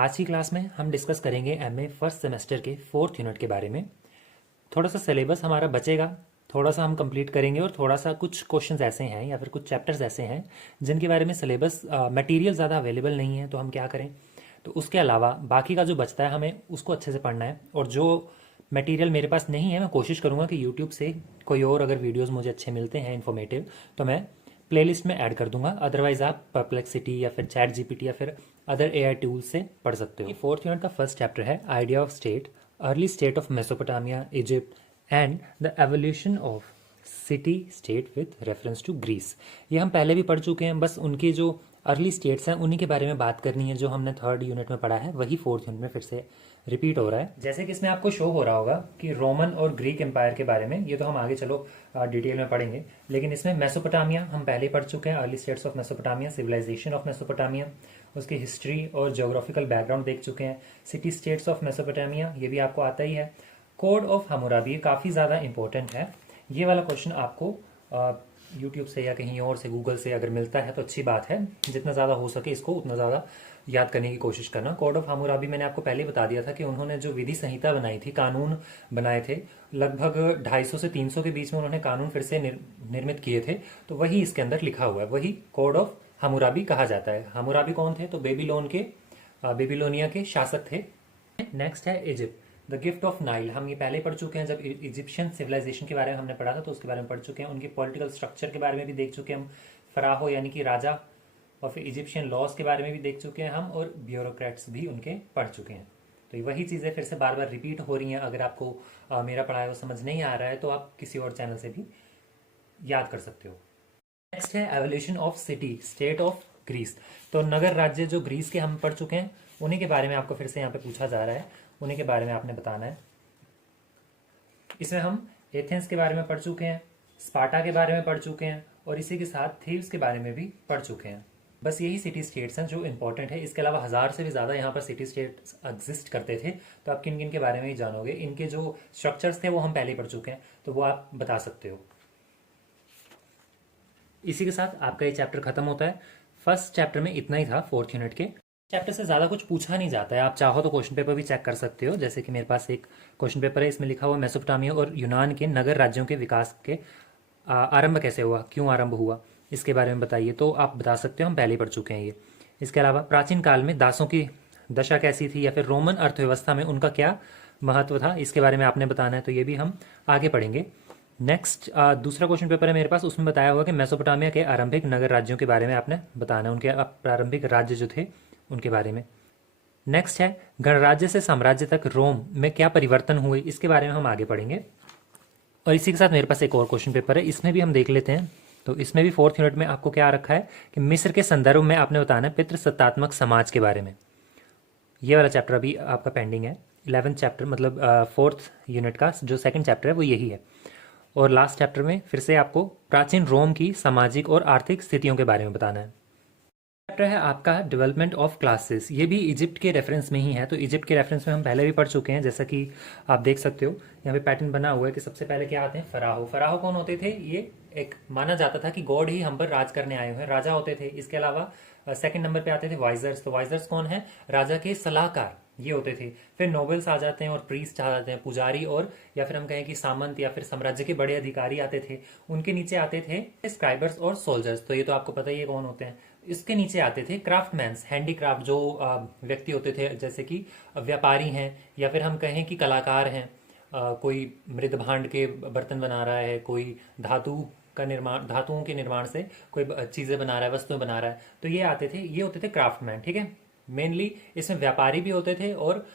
आज की क्लास में हम डिस्कस करेंगे एमए फर्स्ट सेमेस्टर के 4th यूनिट के बारे में। थोड़ा सा सिलेबस हमारा बचेगा, थोड़ा सा हम कंप्लीट करेंगे और थोड़ा सा कुछ क्वेश्चंस ऐसे हैं या फिर कुछ चैप्टर्स ऐसे हैं जिनके बारे में सिलेबस मटेरियल ज़्यादा अवेलेबल नहीं है, तो हम क्या करें। तो उसके अलावा बाकी का जो बचता है हमें उसको अच्छे से पढ़ना है, और जो मटेरियल मेरे पास नहीं है मैं कोशिश करूँगा कि यूट्यूब से कोई और अगर वीडियोज़ मुझे अच्छे मिलते हैं इन्फॉर्मेटिव तो मैं प्लेलिस्ट में ऐड कर दूंगा। अदरवाइज आप परप्लेक्सिटी या फिर चैट जीपीटी या फिर अदर एआई टूल्स से पढ़ सकते हो। 4th यूनिट का फर्स्ट चैप्टर है idea of state, early state of Mesopotamia, Egypt and the evolution of city state with reference to Greece. ये हम पहले भी पढ़ चुके हैं, बस उनकी जो अर्ली स्टेट्स हैं उन्हीं के बारे में बात करनी है। जो हमने 3rd यूनिट में पढ़ा है वही 4th यूनिट में फिर से रिपीट हो रहा है। जैसे कि इसमें आपको शो हो रहा होगा कि रोमन और ग्रीक एम्पायर के बारे में, ये तो हम आगे चलो डिटेल में पढ़ेंगे, लेकिन इसमें मेसोपोटामिया हम पहले ही पढ़ चुके हैं। Early states of Mesopotamia, civilisation of Mesopotamia, उसकी हिस्ट्री और ज्योग्राफिकल बैकग्राउंड देख चुके हैं। सिटी स्टेट्स ऑफ मेसोपोटामिया ये भी आपको आता ही है। कोड ऑफ हम्मुराबी काफ़ी ज़्यादा इंपॉर्टेंट है। ये वाला क्वेश्चन आपको यूट्यूब से या कहीं और से गूगल से अगर मिलता है तो अच्छी बात है, जितना ज़्यादा हो सके इसको उतना ज़्यादा याद करने की कोशिश करना। कोड ऑफ हम्मुराबी मैंने आपको पहले ही बता दिया था कि उन्होंने जो विधि संहिता बनाई थी, कानून बनाए थे, लगभग 250 से 300 के बीच में उन्होंने कानून फिर से निर्मित किए थे, तो वही इसके अंदर लिखा हुआ है, वही कोड ऑफ हम्मुराबी कहा जाता है। हम्मुराबी कौन थे? तो बेबीलोनिया के शासक थे। नेक्स्ट है Egypt, the gift of Nile. हम ये पहले पढ़ चुके हैं, जब इजिप्शियन सिविलाइजेशन के बारे में हमने पढ़ा था तो उसके बारे में पढ़ चुके हैं। उनके पॉलिटिकल स्ट्रक्चर के बारे में भी देख चुके हैं हम, फराहो यानी कि राजा, और फिर इजिप्शियन लॉज के बारे में भी देख चुके हैं हम, और ब्यूरोक्रेट्स भी उनके पढ़ चुके हैं। तो ये वही चीज़ें फिर से बार बार रिपीट हो रही हैं। अगर आपको मेरा पढ़ाया हुआ समझ नहीं आ रहा है तो आप किसी और चैनल से भी याद कर सकते हो। नेक्स्ट है evolution of city state of Greece. तो नगर राज्य जो ग्रीस के हम पढ़ चुके हैं उन्हीं के बारे में आपको फिर से यहाँ पे पूछा जा रहा है, उन्हीं के बारे में आपने बताना है। इसमें हम एथेंस के बारे में पढ़ चुके हैं, स्पार्टा के बारे में पढ़ चुके हैं, और इसी के साथ थीव्स के बारे में भी पढ़ चुके हैं। बस यही सिटी स्टेट्स हैं जो इंपॉर्टेंट है। इसके अलावा 1000 से भी ज़्यादा यहाँ पर सिटी स्टेट्स एग्जिस्ट करते थे, तो आप किन किन के बारे में ही जानोगे। इनके जो स्ट्रक्चर्स थे वो हम पहले ही पढ़ चुके हैं, तो वो आप बता सकते हो। इसी के साथ आपका ये चैप्टर खत्म होता है। फर्स्ट चैप्टर में इतना ही था 4th यूनिट के। चैप्टर से ज़्यादा कुछ पूछा नहीं जाता है, आप चाहो तो क्वेश्चन पेपर भी चेक कर सकते हो। जैसे कि मेरे पास एक क्वेश्चन पेपर है, इसमें लिखा हुआ मेसोपोटामिया और यूनान के नगर राज्यों के विकास के आरंभ कैसे हुआ, क्यों आरंभ हुआ, इसके बारे में बताइए। तो आप बता सकते हो, हम पहले ही पढ़ चुके हैं ये। इसके अलावा प्राचीन काल में दासों की दशा कैसी थी, या फिर रोमन अर्थव्यवस्था में उनका क्या महत्व था, इसके बारे में आपने बताना है, तो ये भी हम आगे पढ़ेंगे। नेक्स्ट दूसरा क्वेश्चन पेपर है मेरे पास, उसमें बताया हुआ कि मेसोपोटामिया के आरंभिक नगर राज्यों के बारे में आपने बताना है, उनके प्रारंभिक राज्य जो थे उनके बारे में। नेक्स्ट है गणराज्य से साम्राज्य तक रोम में क्या परिवर्तन हुए, इसके बारे में हम आगे पढ़ेंगे। और इसी के साथ मेरे पास एक और क्वेश्चन पेपर है, इसमें भी हम देख लेते हैं। तो इसमें भी 4th यूनिट में आपको क्या रखा है कि मिस्र के संदर्भ में आपने बताना है पितृसत्तात्मक समाज के बारे में। ये वाला चैप्टर अभी आपका पेंडिंग है। 11th चैप्टर मतलब 4th यूनिट का जो 2nd चैप्टर है वो यही है। और लास्ट चैप्टर में फिर से आपको प्राचीन रोम की सामाजिक और आर्थिक स्थितियों के बारे में बताना है। चैप्टर है आपका डेवलपमेंट ऑफ क्लासेस, ये भी इजिप्ट के रेफरेंस में ही है। तो इजिप्ट के रेफरेंस में हम पहले भी पढ़ चुके हैं, जैसा कि आप देख सकते हो यहाँ पे पैटर्न बना हुआ है कि सबसे पहले क्या आते हैं, फराहो। फराहो कौन होते थे? ये एक माना जाता था कि गॉड ही हम पर राज करने आए हुए हैं, राजा होते थे। इसके अलावा 2nd नंबर पे आते थे वाइजर्स। तो वाइजर्स कौन है? राजा के सलाहकार, ये होते थे। फिर नोबल्स आ जाते हैं और प्रीस्ट आ जाते हैं, पुजारी, और या फिर हम कहें कि सामंत या फिर साम्राज्य के बड़े अधिकारी आते थे। उनके नीचे आते थे स्क्राइबर्स और सोल्जर्स, तो ये तो आपको पता ही है कौन होते हैं। इसके नीचे आते थे क्राफ्टमैन्स, हैंडीक्राफ्ट जो व्यक्ति होते थे, जैसे कि व्यापारी हैं या फिर हम कहें कि कलाकार हैं। कोई मृद भांड के बर्तन बना रहा है, कोई धातुओं के निर्माण से कोई चीज़ें बना रहा है, वस्तुएं बना रहा है, तो ये आते थे, ये होते थे क्राफ्टमैन। ठीक है, मेनली इसमें व्यापारी भी होते थे और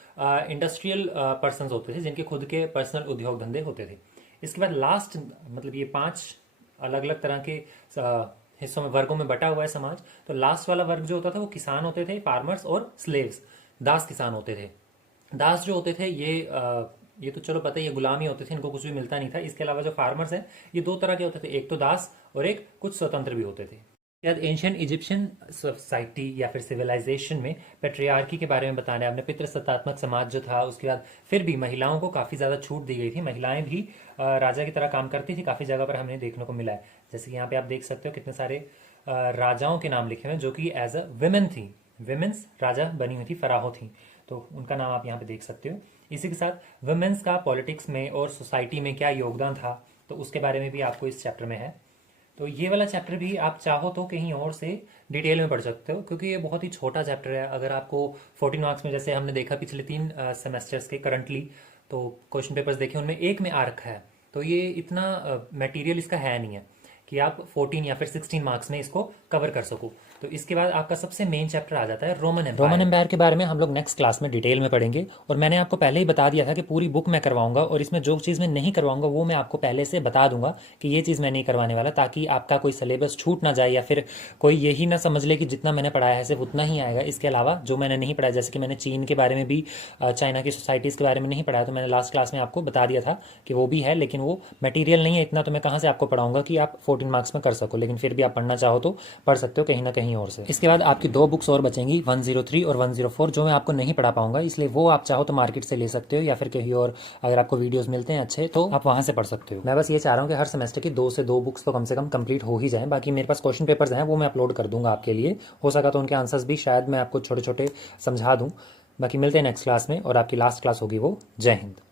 इंडस्ट्रियल पर्सन्स होते थे जिनके खुद के पर्सनल उद्योग धंधे होते थे। इसके बाद लास्ट मतलब ये 5 अलग अलग तरह के हिस्सों में, वर्गों में बटा हुआ है समाज। तो लास्ट वाला वर्ग जो होता था वो किसान होते थे, फार्मर्स और स्लेव्स, दास किसान होते थे। दास जो होते थे ये तो चलो पता ही है, गुलाम ही होते थे, इनको कुछ भी मिलता नहीं था। इसके अलावा जो फार्मर्स हैं ये 2 तरह के होते थे, एक तो दास और एक कुछ स्वतंत्र भी होते थे। शायद एंशियंट इजिप्शियन सोसाइटी या फिर सिविलाइजेशन में पेट्रियार्की के बारे में बताना है आपने, पितृसत्तात्मक समाज जो था। उसके बाद फिर भी महिलाओं को काफ़ी ज़्यादा छूट दी गई थी, महिलाएं भी राजा की तरह काम करती थी, काफ़ी जगह पर हमने देखने को मिला है। जैसे कि यहाँ पे आप देख सकते हो कितने सारे राजाओं के नाम लिखे हुए हैं जो कि एज अ वुमेन थी। विमेंस राजा बनी हुई थी, फराहो थी, तो उनका नाम आप यहाँ पे देख सकते हो। इसी के साथ विमेंस का पॉलिटिक्स में और सोसाइटी में क्या योगदान था, तो उसके बारे में भी आपको इस चैप्टर में है। तो ये वाला चैप्टर भी आप चाहो तो कहीं और से डिटेल में पढ़ सकते हो, क्योंकि ये बहुत ही छोटा चैप्टर है। अगर आपको 14 मार्क्स में, जैसे हमने देखा पिछले 3 सेमेस्टर्स के करंटली, तो क्वेश्चन पेपर्स देखे, उनमें एक में आ रखा है, तो ये इतना मटेरियल इसका है नहीं है कि आप 14 या फिर 16 मार्क्स में इसको कवर कर सको। तो इसके बाद आपका सबसे मेन चैप्टर आ जाता है रोमन एम्पायर के बारे में हम लोग नेक्स्ट क्लास में डिटेल में पढ़ेंगे। और मैंने आपको पहले ही बता दिया था कि पूरी बुक मैं करवाऊंगा, और इसमें जो चीज़ मैं नहीं करवाऊंगा वो मैं आपको पहले से बता दूंगा कि ये चीज़ मैं नहीं करवाने वाला, ताकि आपका कोई सिलेबस छूट ना जाए या फिर कोई यही ना समझ ले कि जितना मैंने पढ़ाया है सिर्फ उतना ही आएगा। इसके अलावा जो मैंने नहीं पढ़ाया, जैसे कि मैंने चीन के बारे में भी, चाइना की सोसाइटीज़ के बारे में नहीं पढ़ाया, तो मैंने लास्ट क्लास में आपको बता दिया था कि वो भी है, लेकिन वो मटीरियल नहीं है इतना, तो मैं कहाँ से आपको पढ़ाऊंगा कि आप 14 मार्क्स में कर सको। लेकिन फिर भी आप पढ़ना चाहो तो पढ़ सकते हो कहीं ना कहीं और से। इसके बाद आपकी 2 बुक्स और बचेंगी, 103 और 104, जो मैं आपको नहीं पढ़ा पाऊंगा, इसलिए वो आप चाहो तो मार्केट से ले सकते हो या फिर कहीं और अगर आपको वीडियोस मिलते हैं अच्छे तो आप वहां से पढ़ सकते हो। मैं बस ये चाह रहा हूँ कि हर सेमेस्टर की 2 से 2 बुक्स तो कम से कम कंप्लीट हो ही जाए। बाकी मेरे पास क्वेश्चन पेपर्स हैं, वो मैं अपलोड कर दूंगा आपके लिए, हो सका तो उनके आंसर्स भी शायद मैं आपको छोटे छोटे समझा दूँ। बाकी मिलते हैं नेक्स्ट क्लास में, और आपकी लास्ट क्लास होगी वो। जय हिंद।